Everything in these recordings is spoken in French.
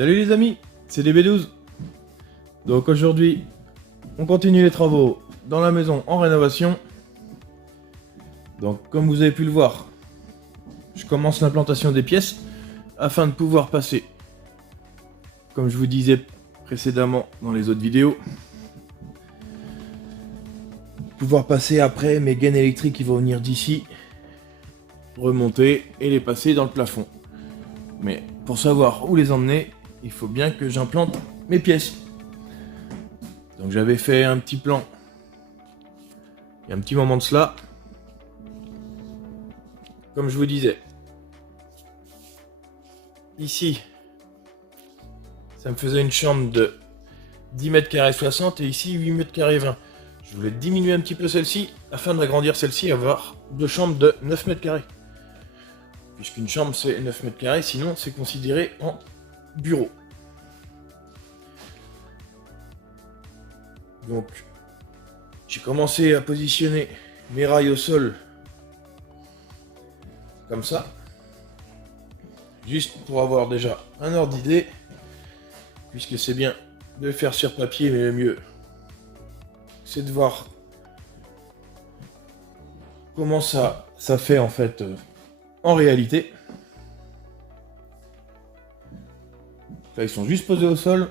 Salut les amis, c'est DB12. Donc aujourd'hui, on continue les travaux dans la maison en rénovation. Donc comme vous avez pu le voir, je commence l'implantation des pièces afin de pouvoir passer, comme je vous disais précédemment dans les autres vidéos, pouvoir passer après mes gaines électriques qui vont venir d'ici, remonter et les passer dans le plafond. Mais pour savoir où les emmener, il faut bien que j'implante mes pièces. Donc j'avais fait un petit plan il y a un petit moment de cela. Comme je vous disais, ici, ça me faisait une chambre de 10 mètres carrés 60 et ici 8 mètres carrés 20. Je voulais diminuer un petit peu celle-ci afin d'agrandir celle-ci et avoir deux chambres de 9 mètres carrés. Puisqu'une chambre c'est 9 mètres carrés, sinon c'est considéré en bureau. Donc, j'ai commencé à positionner mes rails au sol comme ça, juste pour avoir déjà un ordre d'idée, puisque c'est bien de le faire sur papier, mais le mieux, c'est de voir comment ça fait en fait en réalité. Là, ils sont juste posés au sol.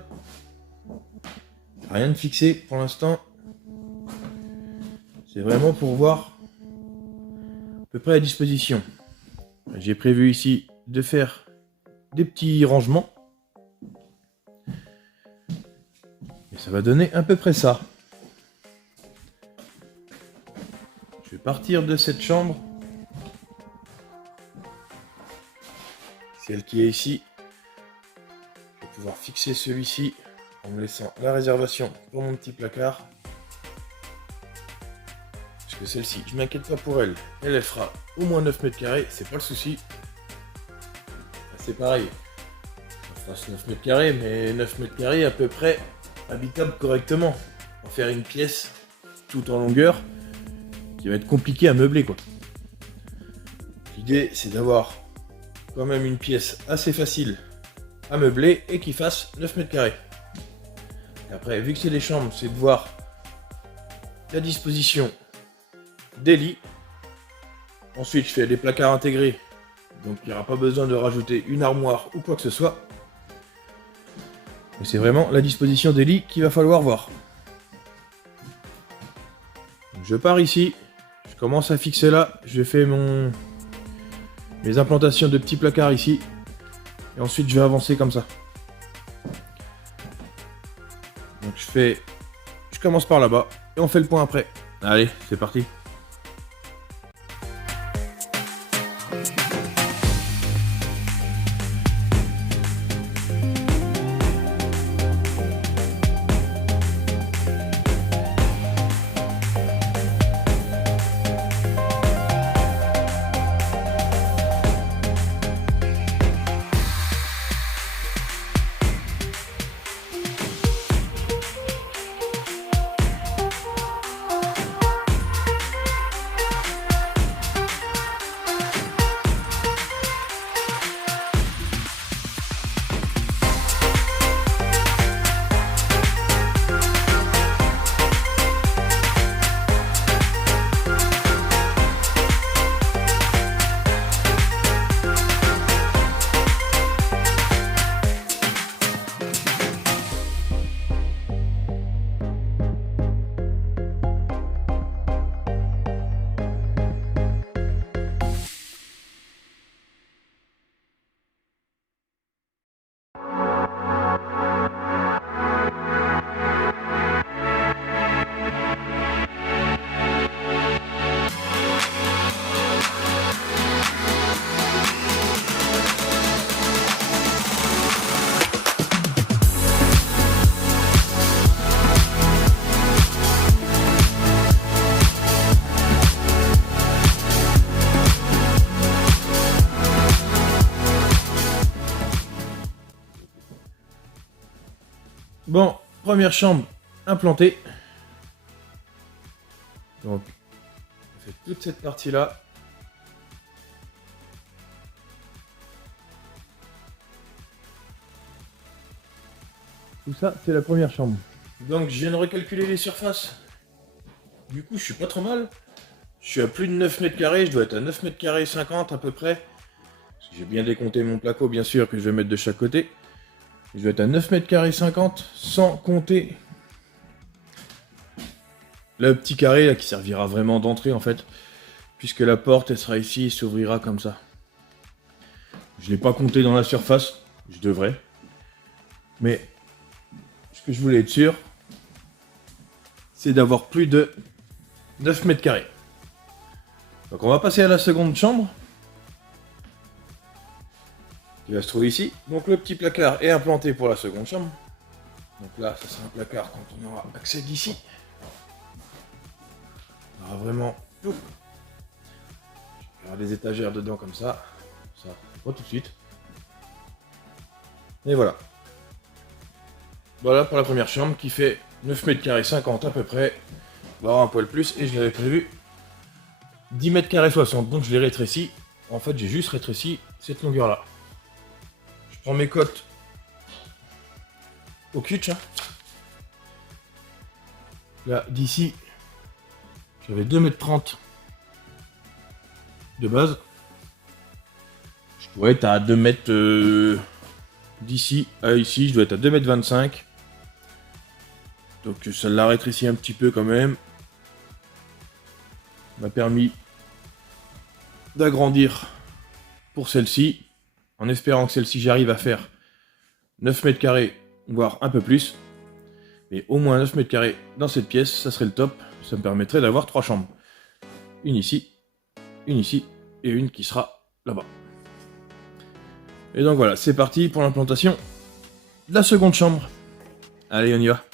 Rien de fixé pour l'instant. C'est vraiment pour voir à peu près la disposition. J'ai prévu ici de faire des petits rangements. Et ça va donner à peu près ça. Je vais partir de cette chambre. Celle qui est ici. Je vais pouvoir fixer celui-ci en me laissant la réservation pour mon petit placard. Parce que celle-ci, je m'inquiète pas pour elle. Elle fera au moins 9 mètres carrés, c'est pas le souci. C'est pareil. Ça fasse 9 mètres carrés, mais 9 mètres carrés à peu près habitable correctement. En faire une pièce tout en longueur qui va être compliqué à meubler quoi. L'idée c'est d'avoir quand même une pièce assez facile à meubler et qui fasse 9 mètres carrés. Et après, vu que c'est des chambres, c'est de voir la disposition des lits. Ensuite, je fais des placards intégrés, donc il n'y aura pas besoin de rajouter une armoire ou quoi que ce soit. Et c'est vraiment la disposition des lits qu'il va falloir voir. Donc, je pars ici, je commence à fixer là, je fais mes implantations de petits placards ici, et ensuite je vais avancer comme ça. Donc je commence par là-bas, et on fait le point après. Allez, c'est parti. Bon, première chambre implantée. Donc, on fait toute cette partie-là. Tout ça, c'est la première chambre. Donc, je viens de recalculer les surfaces. Du coup, je suis pas trop mal. Je suis à plus de 9 mètres carrés, je dois être à 9 mètres carrés 50 à peu près. J'ai bien décompté mon placo, bien sûr, que je vais mettre de chaque côté. Je dois être à 9 mètres carrés 50, sans compter le petit carré là, qui servira vraiment d'entrée en fait. Puisque la porte, elle sera ici et s'ouvrira comme ça. Je ne l'ai pas compté dans la surface, je devrais. Mais ce que je voulais être sûr, c'est d'avoir plus de 9 mètres carrés. Donc on va passer à la seconde chambre. Qui va se trouver ici. Donc le petit placard est implanté pour la seconde chambre. Donc là, ça sera un placard quand on aura accès d'ici. On aura vraiment tout. Il y aura des étagères dedans comme ça. Ça, pas tout de suite. Et voilà. Voilà pour la première chambre qui fait 9 mètres carrés 50 à peu près. On va avoir un poil plus et je l'avais prévu 10 mètres carrés 60. Donc je l'ai rétréci. En fait, j'ai juste rétréci cette longueur là. Je prends mes cotes au cutch. Hein. Là, d'ici, j'avais 2,30 m de base. Je pourrais être à 2 mètres d'ici à ici. Je dois être à 2,25 m. Donc ça l'a rétréci un petit peu quand même. M'a permis d'agrandir pour celle-ci. En espérant que celle-ci j'arrive à faire 9 mètres carrés, voire un peu plus. Mais au moins 9 mètres carrés dans cette pièce, ça serait le top. Ça me permettrait d'avoir 3 chambres. Une ici et une qui sera là-bas. Et donc voilà, c'est parti pour l'implantation de la seconde chambre. Allez, on y va.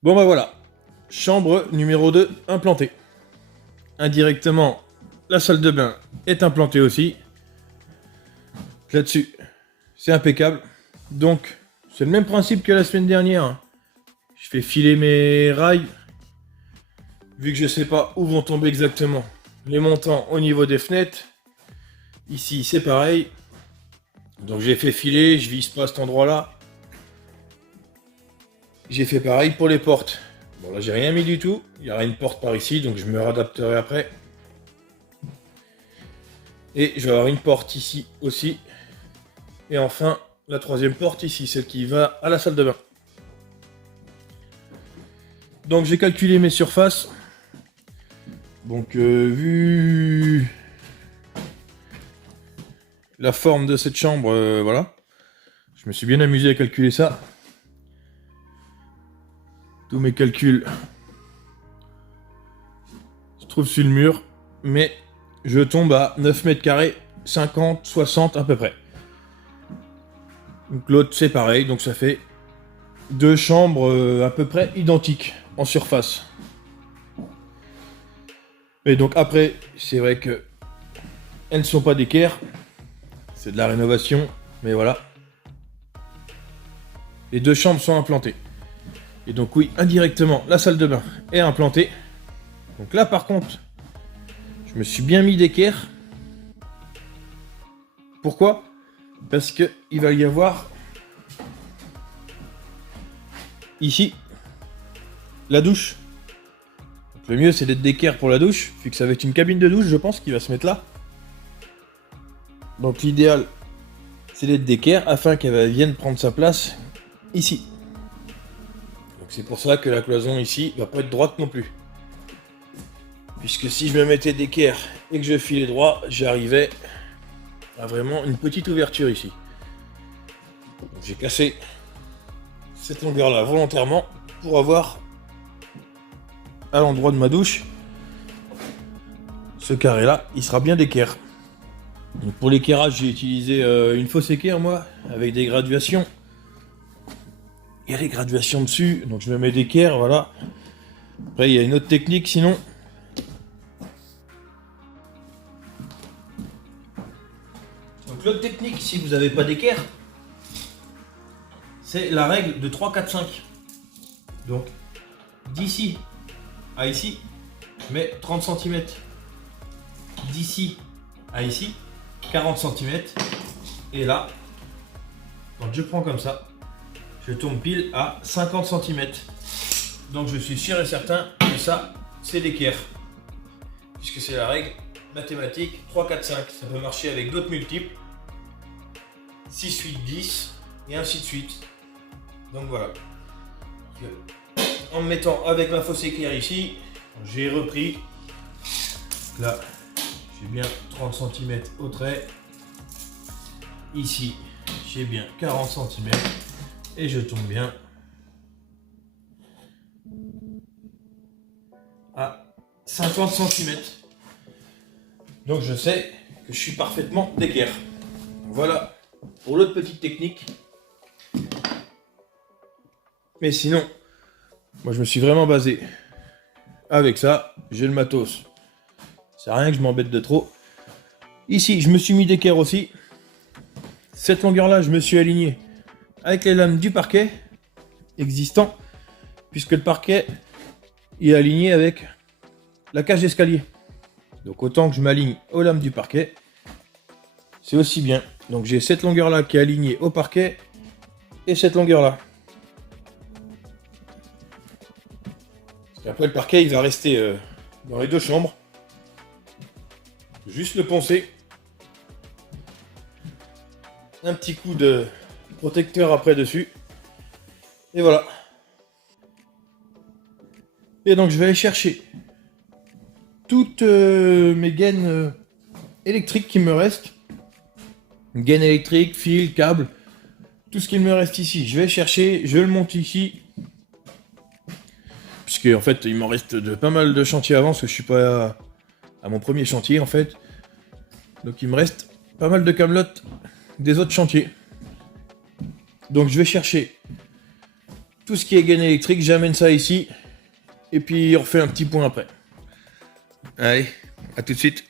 Bon bah voilà, chambre numéro 2 implantée. Indirectement, la salle de bain est implantée aussi. Là-dessus, c'est impeccable. Donc, c'est le même principe que la semaine dernière. Je fais filer mes rails. Vu que je sais pas où vont tomber exactement les montants au niveau des fenêtres. Ici, c'est pareil. Donc j'ai fait filer, je vise pas cet endroit-là. J'ai fait pareil pour les portes. Bon là j'ai rien mis du tout. Il y aura une porte par ici, donc je me réadapterai après. Et je vais avoir une porte ici aussi. Et enfin, la troisième porte ici, celle qui va à la salle de bain. Donc j'ai calculé mes surfaces. Donc vu la forme de cette chambre, voilà. Je me suis bien amusé à calculer ça. Tous mes calculs se trouvent sur le mur, mais je tombe à 9 mètres carrés, 50, 60 à peu près. Donc l'autre c'est pareil, donc ça fait deux chambres à peu près identiques en surface. Et donc après, c'est vrai que elles ne sont pas d'équerre, c'est de la rénovation, mais voilà. Les deux chambres sont implantées. Et donc oui, indirectement, la salle de bain est implantée. Donc là par contre, je me suis bien mis d'équerre. Pourquoi? Parce que il va y avoir ici la douche. Donc, le mieux c'est d'être d'équerre pour la douche, vu que ça va être une cabine de douche, je pense, qui va se mettre là. Donc l'idéal, c'est d'être d'équerre afin qu'elle vienne prendre sa place ici. Donc c'est pour ça que la cloison ici va pas être droite non plus. Puisque si je me mettais d'équerre et que je filais droit, j'arrivais à vraiment une petite ouverture ici. Donc j'ai cassé cette longueur là volontairement pour avoir à l'endroit de ma douche ce carré là, il sera bien d'équerre. Donc pour l'équerrage, j'ai utilisé une fausse équerre moi, avec des graduations. Il y a des graduations dessus, donc je me mets d'équerre, voilà. Après il y a une autre technique sinon. Donc l'autre technique, si vous n'avez pas d'équerre, c'est la règle de 3, 4, 5. Donc d'ici à ici, je mets 30 cm. D'ici à ici, 40 cm. Et là, quand je prends comme ça, je tourne pile à 50 cm. Donc je suis sûr et certain que ça, c'est l'équerre. Puisque c'est la règle mathématique 3, 4, 5. Ça peut marcher avec d'autres multiples. 6, 8, 10 et ainsi de suite. Donc voilà. En me mettant avec ma fausse équerre ici, j'ai repris. Là, j'ai bien 30 cm au trait. Ici, j'ai bien 40 cm. Et je tombe bien à 50 cm. Donc je sais que je suis parfaitement d'équerre. Voilà pour l'autre petite technique. Mais sinon, moi je me suis vraiment basé avec ça. J'ai le matos. C'est rien que je m'embête de trop. Ici, je me suis mis d'équerre aussi. Cette longueur-là, je me suis aligné avec les lames du parquet existant, puisque le parquet est aligné avec la cage d'escalier. Donc autant que je m'aligne aux lames du parquet, c'est aussi bien. Donc j'ai cette longueur-là qui est alignée au parquet et cette longueur-là. Après le parquet, il va rester dans les deux chambres. Juste le poncer. Un petit coup de protecteur après dessus. Et voilà. Et donc je vais aller chercher toutes mes gaines électriques qui me restent. Gaines électriques, fil, câble. Tout ce qu'il me reste ici, je vais chercher, je le monte ici. Puisque en fait il m'en reste pas mal de chantiers avant, parce que je suis pas à mon premier chantier en fait. Donc il me reste pas mal de camelotes des autres chantiers. Donc je vais chercher tout ce qui est gaine électrique, j'amène ça ici. Et puis on refait un petit point après. Allez, à tout de suite.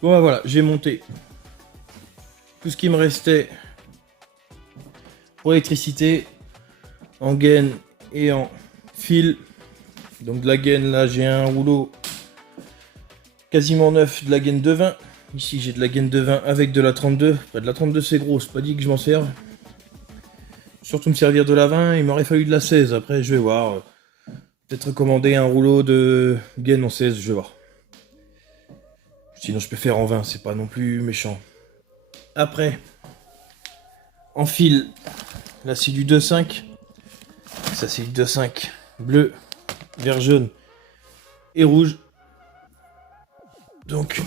Bon bah voilà, j'ai monté tout ce qui me restait pour l'électricité en gaine et en fil. Donc de la gaine, là j'ai un rouleau quasiment neuf, de la gaine de 20. Ici j'ai de la gaine de 20 avec de la 32. Après de la 32 c'est gros, c'est pas dit que je m'en serve. Surtout me servir de la 20, il m'aurait fallu de la 16. Après je vais voir. Peut-être commander un rouleau de gaine en 16, je vais voir. Sinon je peux faire en 20, c'est pas non plus méchant. Après, en fil, là c'est du 2,5. Ça c'est du 2,5 bleu, vert jaune et rouge. Donc,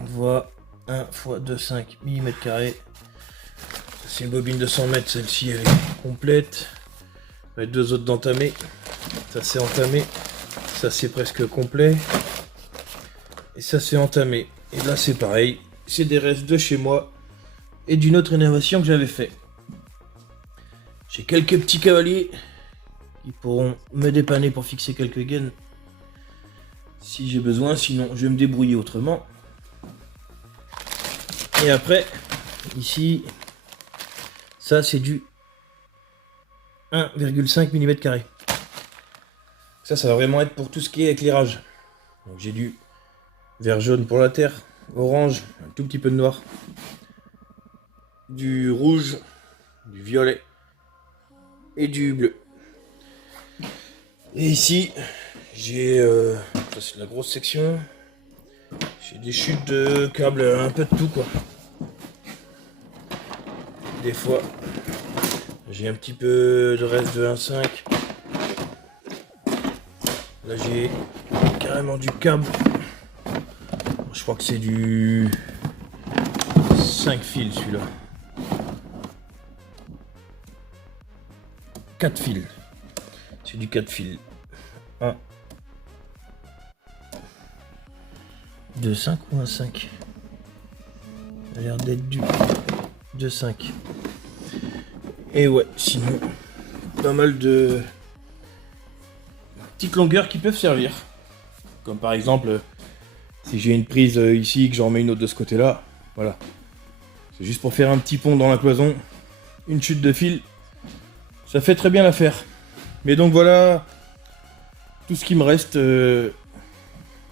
on voit 1 x 2,5 mm². C'est une bobine de 100 mètres, celle-ci elle est complète. Les deux autres d'entamé. Ça c'est entamé. Ça c'est presque complet. Et ça c'est entamé. Et là c'est pareil. C'est des restes de chez moi. Et d'une autre rénovation que j'avais fait. J'ai quelques petits cavaliers qui pourront me dépanner pour fixer quelques gaines. Si j'ai besoin. Sinon je vais me débrouiller autrement. Et après, ici, Ça, c'est du 1,5 mm². Ça va vraiment être pour tout ce qui est éclairage. Donc j'ai du vert jaune pour la terre, orange, un tout petit peu de noir, du rouge, du violet et du bleu. Et ici, j'ai ça c'est la grosse section. J'ai des chutes de câbles, un peu de tout quoi. Des fois, j'ai un petit peu de reste de 1,5. Là j'ai carrément du câble. Je crois que c'est du 5 fils celui-là. 4 fils. C'est du 4 fils. 1, 2, 5 ou 1, 5. Ça a l'air d'être du 2, 5. Et ouais, sinon, pas mal de petites longueurs qui peuvent servir. Comme par exemple, si j'ai une prise ici, que j'en mets une autre de ce côté-là, voilà. C'est juste pour faire un petit pont dans la cloison, une chute de fil, ça fait très bien l'affaire. Mais donc voilà, tout ce qui me reste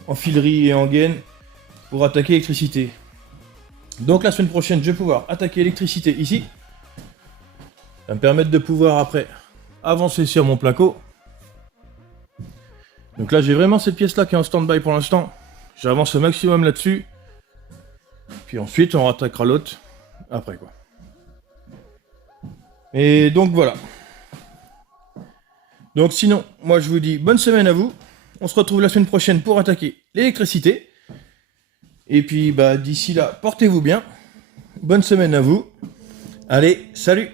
en filerie et en gaine pour attaquer l'électricité. Donc la semaine prochaine, je vais pouvoir attaquer l'électricité ici. Ça va me permettre de pouvoir après avancer sur mon placo. Donc là j'ai vraiment cette pièce là qui est en stand-by pour l'instant. J'avance au maximum là-dessus. Puis ensuite on rattaquera l'autre après quoi. Et donc voilà. Donc sinon, moi je vous dis bonne semaine à vous. On se retrouve la semaine prochaine pour attaquer l'électricité. Et puis bah d'ici là, portez-vous bien. Bonne semaine à vous. Allez, salut!